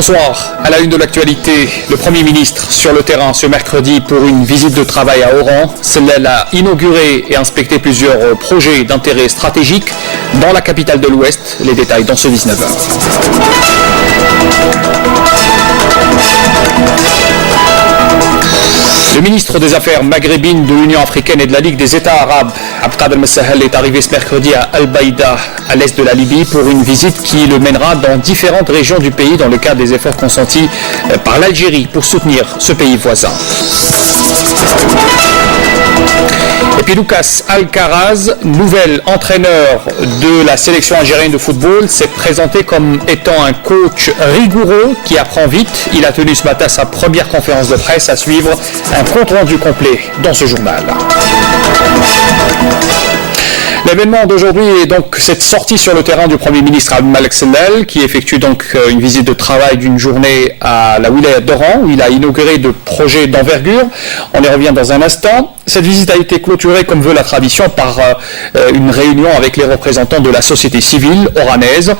Bonsoir. À la une de l'actualité, le Premier ministre sur le terrain ce mercredi pour une visite de travail à Oran. Celle a inauguré et inspecté plusieurs projets d'intérêt stratégique dans la capitale de l'Ouest. Les détails dans ce 19h. Le ministre des Affaires maghrébines de l'Union africaine et de la Ligue des États arabes, Abdelkader Messahel, est arrivé ce mercredi à Al-Baïda, à l'est de la Libye, pour une visite qui le mènera dans différentes régions du pays dans le cadre des efforts consentis par l'Algérie pour soutenir ce pays voisin. Et puis Lucas Alcaraz, nouvel entraîneur de la sélection algérienne de football, s'est présenté comme étant un coach rigoureux qui apprend vite. Il a tenu ce matin sa première conférence de presse, à suivre un compte-rendu complet dans ce journal. L'événement d'aujourd'hui est donc cette sortie sur le terrain du Premier ministre Abdelmalek Sellal, qui effectue donc une visite de travail d'une journée à la wilaya d'Oran, où il a inauguré de projets d'envergure. On y revient dans un instant. Cette visite a été clôturée, comme veut la tradition, par une réunion avec les représentants de la société civile oranaise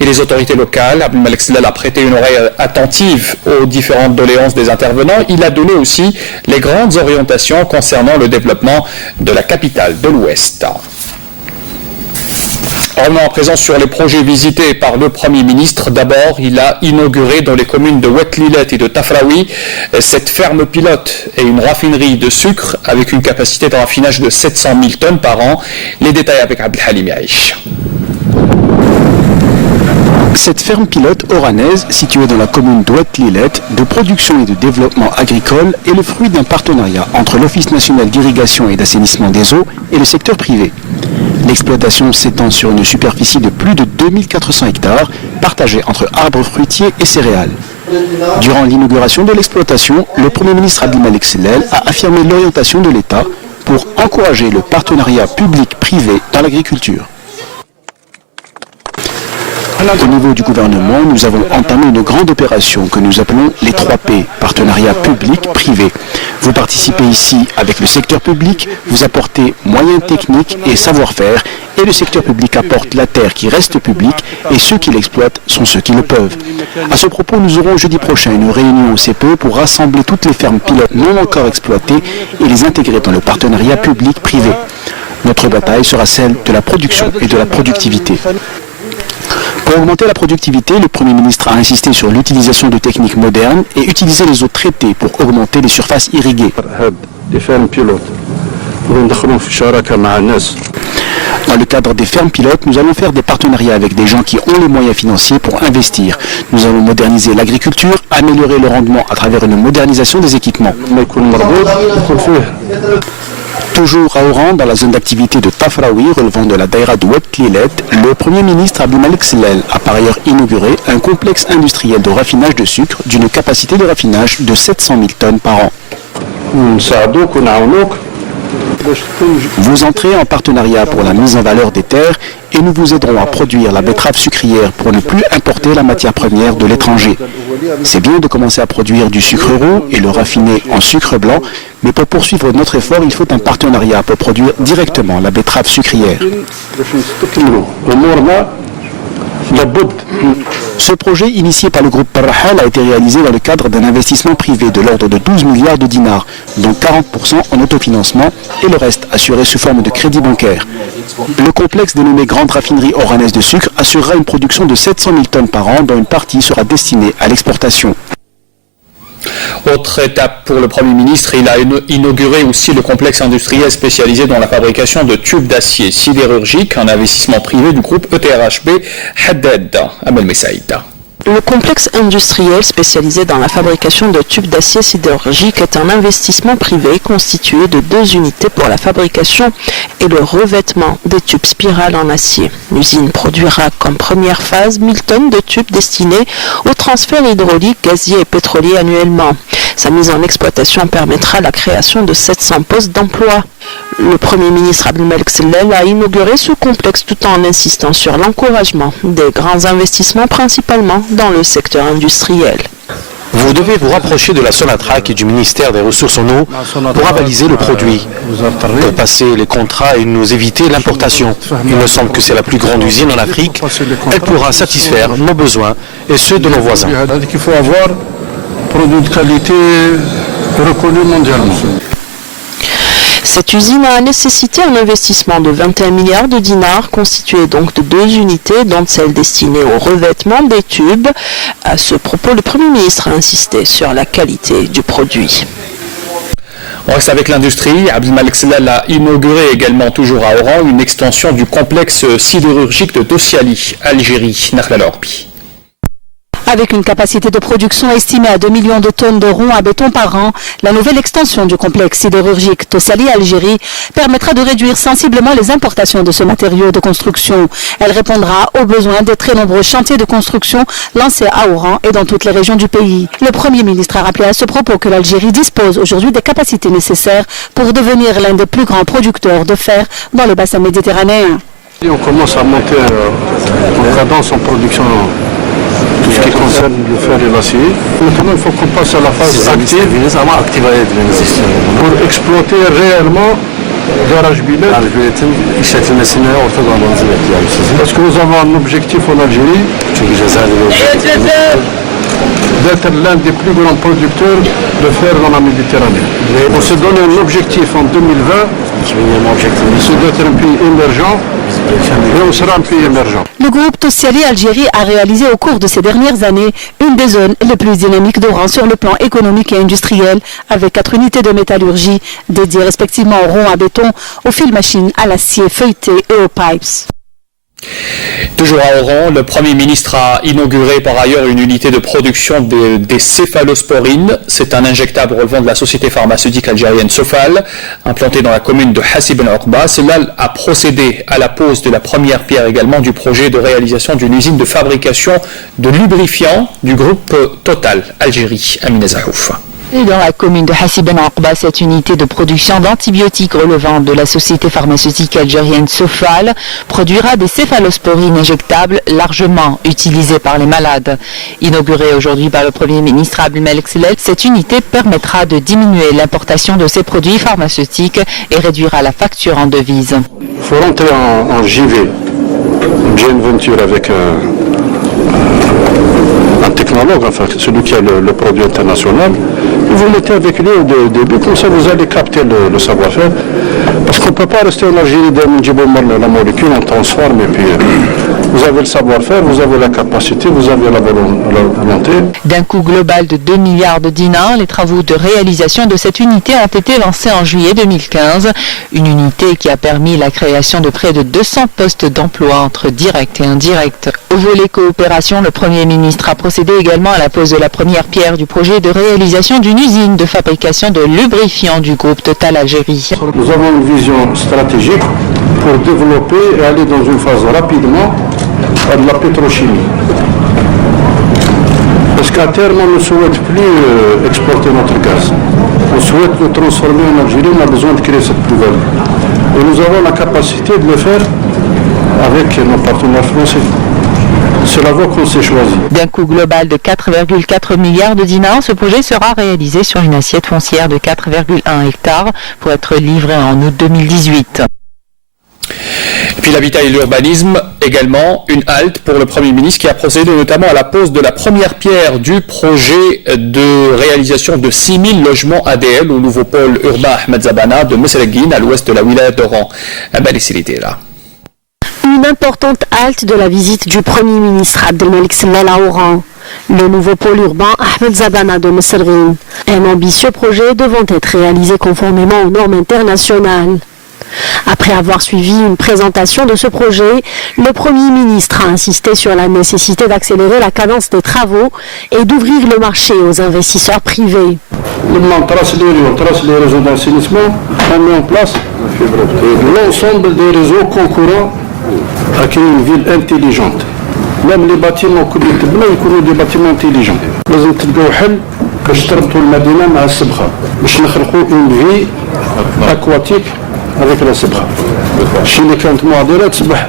et les autorités locales. Abdelmalek Sellal a prêté une oreille attentive aux différentes doléances des intervenants. Il a donné aussi les grandes orientations concernant le développement de la capitale de l'Ouest. En présence sur les projets visités par le Premier ministre, d'abord, il a inauguré dans les communes de Oued-Lilet et de Tafraoui cette ferme pilote et une raffinerie de sucre avec une capacité de raffinage de 700 000 tonnes par an. Les détails avec Abdelhalim Yaïch. Cette ferme pilote oranaise, située dans la commune d'Oued-Lilet, de production et de développement agricole, est le fruit d'un partenariat entre l'Office national d'irrigation et d'assainissement des eaux et le secteur privé. L'exploitation s'étend sur une superficie de plus de 2400 hectares, partagée entre arbres fruitiers et céréales. Durant l'inauguration de l'exploitation, le Premier ministre Abdelmalek Sellal a affirmé l'orientation de l'État pour encourager le partenariat public-privé dans l'agriculture. Au niveau du gouvernement, nous avons entamé une grande opération que nous appelons les 3P, partenariat public-privé. Vous participez ici avec le secteur public, vous apportez moyens techniques et savoir-faire, et le secteur public apporte la terre qui reste publique, et ceux qui l'exploitent sont ceux qui le peuvent. À ce propos, nous aurons jeudi prochain une réunion au CPE pour rassembler toutes les fermes pilotes non encore exploitées et les intégrer dans le partenariat public-privé. Notre bataille sera celle de la production et de la productivité. Pour augmenter la productivité, le Premier ministre a insisté sur l'utilisation de techniques modernes et utiliser les eaux traitées pour augmenter les surfaces irriguées. Dans le cadre des fermes pilotes, nous allons faire des partenariats avec des gens qui ont les moyens financiers pour investir. Nous allons moderniser l'agriculture, améliorer le rendement à travers une modernisation des équipements. Toujours à Oran, dans la zone d'activité de Tafraoui, relevant de la daïra de Oued-Lilet, le Premier ministre Abdelmalek Sellal a par ailleurs inauguré un complexe industriel de raffinage de sucre d'une capacité de raffinage de 700 000 tonnes par an. Vous entrez en partenariat pour la mise en valeur des terres et nous vous aiderons à produire la betterave sucrière pour ne plus importer la matière première de l'étranger. C'est bien de commencer à produire du sucre roux et le raffiner en sucre blanc, mais pour poursuivre notre effort, il faut un partenariat pour produire directement la betterave sucrière. Ce projet, initié par le groupe Parahal, a été réalisé dans le cadre d'un investissement privé de l'ordre de 12 milliards de dinars, dont 40% en autofinancement et le reste assuré sous forme de crédit bancaire. Le complexe dénommé Grande Raffinerie Oranaise de sucre assurera une production de 700 000 tonnes par an, dont une partie sera destinée à l'exportation. Autre étape pour le Premier ministre, il a inauguré aussi le complexe industriel spécialisé dans la fabrication de tubes d'acier sidérurgique, un investissement privé du groupe ETRHB Haddad. Amel Messaïda. Le complexe industriel spécialisé dans la fabrication de tubes d'acier sidérurgique est un investissement privé constitué de 2 unités pour la fabrication et le revêtement des tubes spirales en acier. L'usine produira comme première phase 1000 tonnes de tubes destinés au transfert hydraulique, gazier et pétrolier annuellement. Sa mise en exploitation permettra la création de 700 postes d'emploi. Le Premier ministre Abdelmalek Sellal a inauguré ce complexe tout en insistant sur l'encouragement des grands investissements, principalement dans le secteur industriel. Vous devez vous rapprocher de la Sonatrach et du ministère des Ressources en eau pour avaliser le produit, pour passer les contrats et nous éviter l'importation. Il me semble que c'est la plus grande usine en Afrique. Elle pourra satisfaire nos besoins et ceux de nos voisins. Il faut avoir produit de qualité reconnu mondialement. Cette usine a nécessité un investissement de 21 milliards de dinars, constitué donc de 2 unités, dont celle destinée au revêtement des tubes. À ce propos, le Premier ministre a insisté sur la qualité du produit. On reste avec l'industrie. Abdelmalek Sellal a inauguré également, toujours à Oran, une extension du complexe sidérurgique de Dossiali, Algérie. Nakhla Lorbi. Avec une capacité de production estimée à 2 millions de tonnes de ronds à béton par an, la nouvelle extension du complexe sidérurgique Dossiali Algérie permettra de réduire sensiblement les importations de ce matériau de construction. Elle répondra aux besoins des très nombreux chantiers de construction lancés à Oran et dans toutes les régions du pays. Le Premier ministre a rappelé à ce propos que l'Algérie dispose aujourd'hui des capacités nécessaires pour devenir l'un des plus grands producteurs de fer dans le bassin méditerranéen. On commence à monter en cadence en production. Tout ce qui concerne le fer et l'acier. Maintenant, il faut qu'on passe à la phase active pour exploiter réellement garage bilet. Parce que nous avons un objectif en Algérie d'être l'un des plus grands producteurs de fer dans la Méditerranée. On s'est donné un objectif en 2020, c'est d'être un pays émergent. Et on sera un pays émergent. Le groupe Dossiali Algérie a réalisé au cours de ces dernières années une des zones les plus dynamiques d'Oran sur le plan économique et industriel, avec 4 unités de métallurgie dédiées respectivement au rond à béton, aux fils machines, à l'acier feuilleté et aux pipes. Toujours à Oran, le Premier ministre a inauguré par ailleurs une unité de production des céphalosporines. C'est un injectable relevant de la société pharmaceutique algérienne Sofal, implanté dans la commune de Hassi Ben Orba. Sellal a procédé à la pose de la première pierre également du projet de réalisation d'une usine de fabrication de lubrifiants du groupe Total Algérie. Amina Zahouf. Et dans la commune de Hassi Ben Orba, cette unité de production d'antibiotiques relevant de la société pharmaceutique algérienne Sofal produira des céphalosporines injectables largement utilisées par les malades. Inaugurée aujourd'hui par le Premier ministre Abdelmalek Sellal, cette unité permettra de diminuer l'importation de ces produits pharmaceutiques et réduira la facture en devises. Il faut rentrer en JV, une joint venture avec un technologue, enfin celui qui a le produit international. Vous mettez avec lui au début, comme ça vous allez capter le savoir-faire. Parce qu'on ne peut pas rester en Algérie la molécule, on transforme et puis vous avez le savoir-faire, vous avez la capacité, vous avez la volonté. D'un coût global de 2 milliards de dinars, les travaux de réalisation de cette unité ont été lancés en juillet 2015. Une unité qui a permis la création de près de 200 postes d'emploi entre direct et indirect. Au volet coopération, le Premier ministre a procédé également à la pose de la première pierre du projet de réalisation d'une usine de fabrication de lubrifiants du groupe Total Algérie. Nous avons une vision stratégique pour développer et aller dans une phase rapidement à de la pétrochimie. Parce qu'à terme, on ne souhaite plus exporter notre gaz. On souhaite le transformer en Algérie, on a besoin de créer cette plus-value. Et nous avons la capacité de le faire avec nos partenaires français. C'est la voie qu'on s'est choisie. D'un coût global de 4,4 milliards de dinars, ce projet sera réalisé sur une assiette foncière de 4,1 hectares pour être livré en août 2018. Et puis l'habitat et l'urbanisme, également une halte pour le Premier ministre qui a procédé notamment à la pose de la première pierre du projet de réalisation de 6000 logements ADL au nouveau pôle urbain Ahmed Zabana de Messelguine à l'ouest de la wilaya d'Oran. Là. Une importante halte de la visite du Premier ministre Abdelmalek Sellal à Oran. Le nouveau pôle urbain Ahmed Zabana de Messelguine. Un ambitieux projet devant être réalisé conformément aux normes internationales. Après avoir suivi une présentation de ce projet, le Premier ministre a insisté sur la nécessité d'accélérer la cadence des travaux et d'ouvrir le marché aux investisseurs privés. On trace les réseaux d'assainissement, on met en place l'ensemble des réseaux concurrents à créer une ville intelligente. Même les bâtiments qui sont des bâtiments intelligents. لازم تلقاو حل باش تربطوا المدينة مع السبخة باش نخلقوا une vie aquatique avec la سبخة. الشيء اللي كانت معضلة تصبح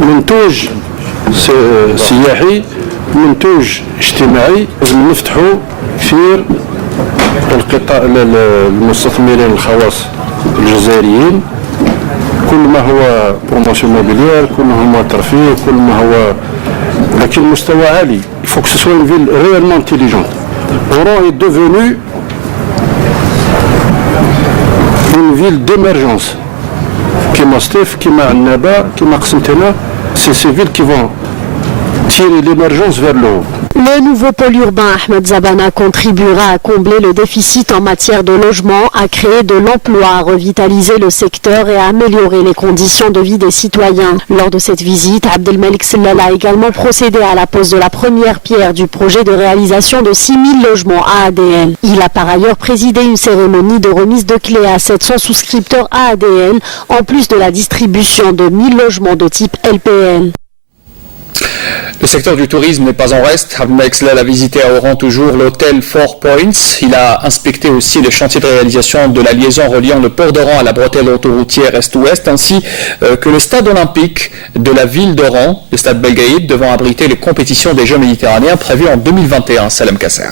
منتوج سياحي منتوج اجتماعي لازم نفتحوا كثير القطاع المستثمرين الخواص الجزائريين كل ما هو بروموسيون موبيليير كل ما هو ترفيه كل ما هو لكن مستوى عالي il faut que ce soit une ville réellement intelligente. Oran est devenue une ville d'émergence كما ستيف كما النبا كما قسمتنا c'est ces villes qui vont tirer l'émergence vers le haut. Le nouveau pôle urbain Ahmed Zabana contribuera à combler le déficit en matière de logement, à créer de l'emploi, à revitaliser le secteur et à améliorer les conditions de vie des citoyens. Lors de cette visite, Abdelmalek Sellal a également procédé à la pose de la première pierre du projet de réalisation de 6 000 logements AADL. Il a par ailleurs présidé une cérémonie de remise de clés à 700 souscripteurs AADL, en plus de la distribution de 1000 logements de type LPL. Le secteur du tourisme n'est pas en reste. Abdelmalek Sellal a visité à Oran toujours l'hôtel Four Points. Il a inspecté aussi le chantier de réalisation de la liaison reliant le port d'Oran à la bretelle autoroutière Est-Ouest, ainsi que le stade olympique de la ville d'Oran, le stade Belgaïd, devant abriter les compétitions des Jeux méditerranéens prévues en 2021. Salem Kasser.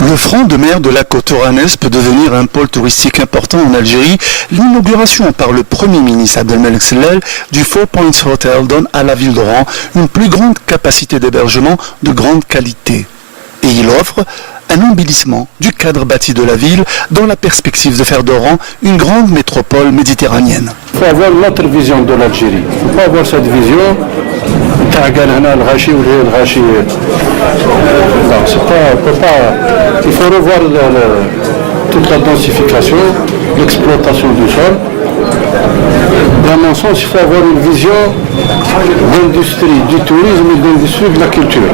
Le front de mer de la côte oranaise peut devenir un pôle touristique important en Algérie. L'inauguration par le Premier ministre Abdelmalek Sellal du Four Points Hotel donne à la ville d'Oran une plus grande capacité d'hébergement de grande qualité. Et il offre un embellissement du cadre bâti de la ville dans la perspective de faire d'Oran une grande métropole méditerranéenne. Il faut avoir notre vision de l'Algérie. Il ne faut pas avoir cette vision. Non, c'est pas, il faut revoir toute la densification, l'exploitation du sol. À mon sens, il faut avoir une vision d'industrie, du tourisme et d'industrie de la culture.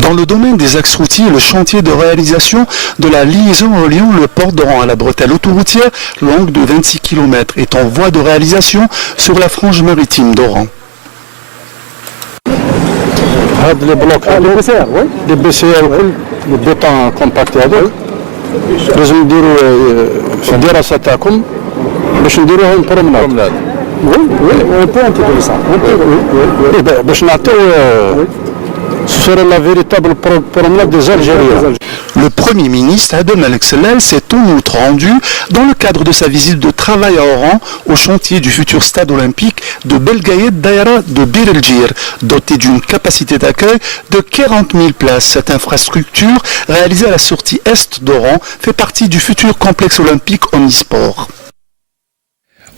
Dans le domaine des axes routiers, le chantier de réalisation de la liaison reliant le port d'Oran à la bretelle autoroutière, longue de 26 km, est en voie de réalisation sur la frange maritime d'Oran. Les blocs, les BCR, les bétons compactés avec, لازم نديروا في الدراسة تاعكم باش نديروها برومناد. وي بو انتيغري سا. باش نعطيو sur la véritable promenade des Algériens. Le Premier ministre Abdelmalek Sellal s'est en outre rendu dans le cadre de sa visite de travail à Oran au chantier du futur stade olympique de Belgaïd Daïra de Bir el-Jir, doté d'une capacité d'accueil de 40 000 places. Cette infrastructure, réalisée à la sortie est d'Oran, fait partie du futur complexe olympique omnisport.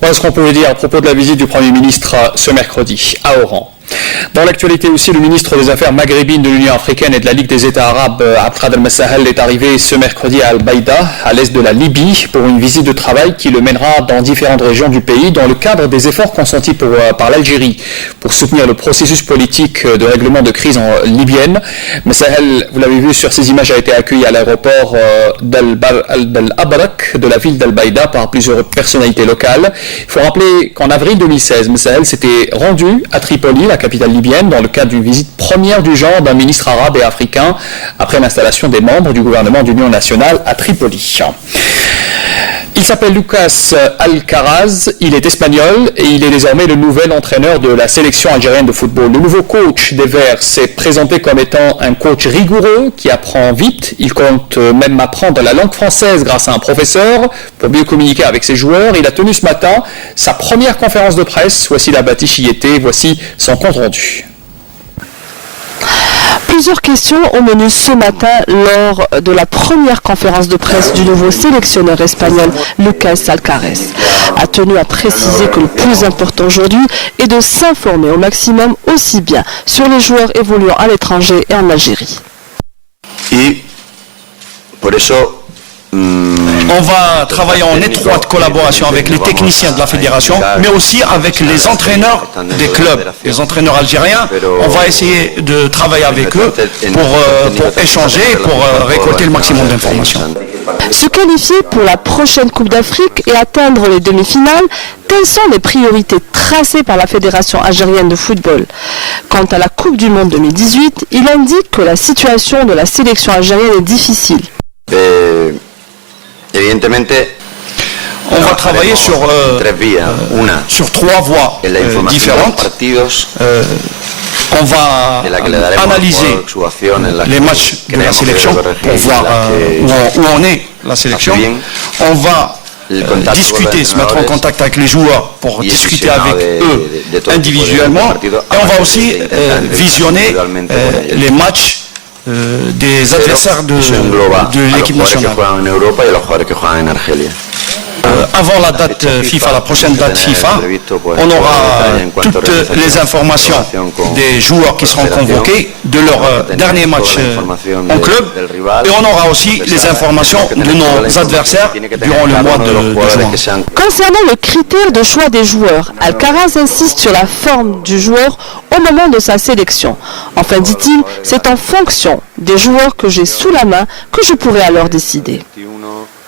Voilà ce qu'on peut dire à propos de la visite du Premier ministre ce mercredi à Oran. Dans l'actualité aussi, le ministre des Affaires maghrébines de l'Union africaine et de la Ligue des États arabes, Abdelrahman El-Massahel, est arrivé ce mercredi à Al-Baïda, à l'est de la Libye, pour une visite de travail qui le mènera dans différentes régions du pays, dans le cadre des efforts consentis par l'Algérie pour soutenir le processus politique de règlement de crise libyenne. Massahel, vous l'avez vu sur ces images, a été accueilli à l'aéroport d'Al-Abrak, de la ville d'Al-Baïda, par plusieurs personnalités locales. Il faut rappeler qu'en avril 2016, Massahel s'était rendu à Tripoli, la capitale libyenne, dans le cadre d'une visite première du genre d'un ministre arabe et africain après l'installation des membres du gouvernement d'union nationale à Tripoli. Il s'appelle Lucas Alcaraz, il est espagnol et il est désormais le nouvel entraîneur de la sélection algérienne de football. Le nouveau coach des Verts s'est présenté comme étant un coach rigoureux qui apprend vite. Il compte même apprendre la langue française grâce à un professeur pour mieux communiquer avec ses joueurs. Il a tenu ce matin sa première conférence de presse. Voici la Batiche y était, voici son compte rendu. Plusieurs questions au menu ce matin lors de la première conférence de presse du nouveau sélectionneur espagnol Lucas Alcaraz. A tenu à préciser que le plus important aujourd'hui est de s'informer au maximum aussi bien sur les joueurs évoluant à l'étranger et en Algérie. Et pour eso on va travailler en étroite collaboration avec les techniciens de la fédération, mais aussi avec les entraîneurs des clubs, les entraîneurs algériens. On va essayer de travailler avec eux pour échanger, pour récolter le maximum d'informations. Se qualifier pour la prochaine Coupe d'Afrique et atteindre les demi-finales, telles sont les priorités tracées par la Fédération algérienne de football. Quant à la Coupe du Monde 2018, il indique que la situation de la sélection algérienne est difficile. On va travailler sur trois voies différentes. On va analyser les matchs de la sélection pour voir où on est, la sélection. On va discuter, se mettre en contact avec les joueurs pour discuter avec eux individuellement. Et on va aussi visionner les matchs des adversaires de l'équipe nationale. Avant la date FIFA, la prochaine date FIFA, on aura toutes les informations des joueurs qui seront convoqués, de leur dernier match en club, et on aura aussi les informations de nos adversaires durant le mois de juin. Concernant le critère de choix des joueurs, Alcaraz insiste sur la forme du joueur au moment de sa sélection. Enfin, dit-il, c'est en fonction des joueurs que j'ai sous la main que je pourrai alors décider.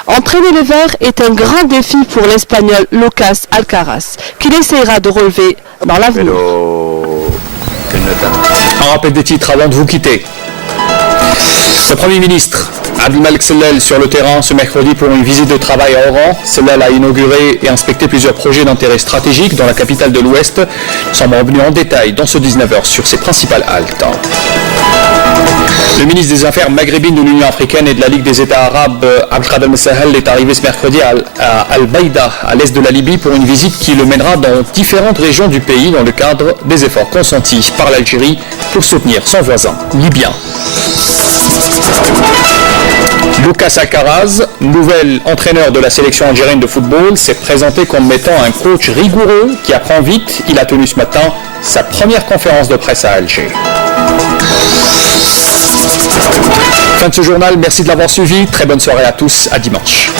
Entraîner les Verts est un grand défi pour l'Espagnol Lucas Alcaraz, qu'il essaiera de relever dans l'avenir. Un rappel des titres avant de vous quitter. Le Premier ministre Abdelmalek Sellel sur le terrain ce mercredi pour une visite de travail à Oran. Sellel a inauguré et inspecté plusieurs projets d'intérêt stratégique dans la capitale de l'Ouest. Nous sommes revenus en détail dans ce 19h sur ses principales haltes. Le ministre des Affaires maghrébines de l'Union africaine et de la Ligue des États arabes, Abdelkader Messahel, est arrivé ce mercredi à Al-Baïda, à l'est de la Libye, pour une visite qui le mènera dans différentes régions du pays dans le cadre des efforts consentis par l'Algérie pour soutenir son voisin libyen. Lucas Alcaraz, nouvel entraîneur de la sélection algérienne de football, s'est présenté comme étant un coach rigoureux qui apprend vite. Il a tenu ce matin sa première conférence de presse à Alger. Fin de ce journal, merci de l'avoir suivi. Très bonne soirée à tous, à dimanche.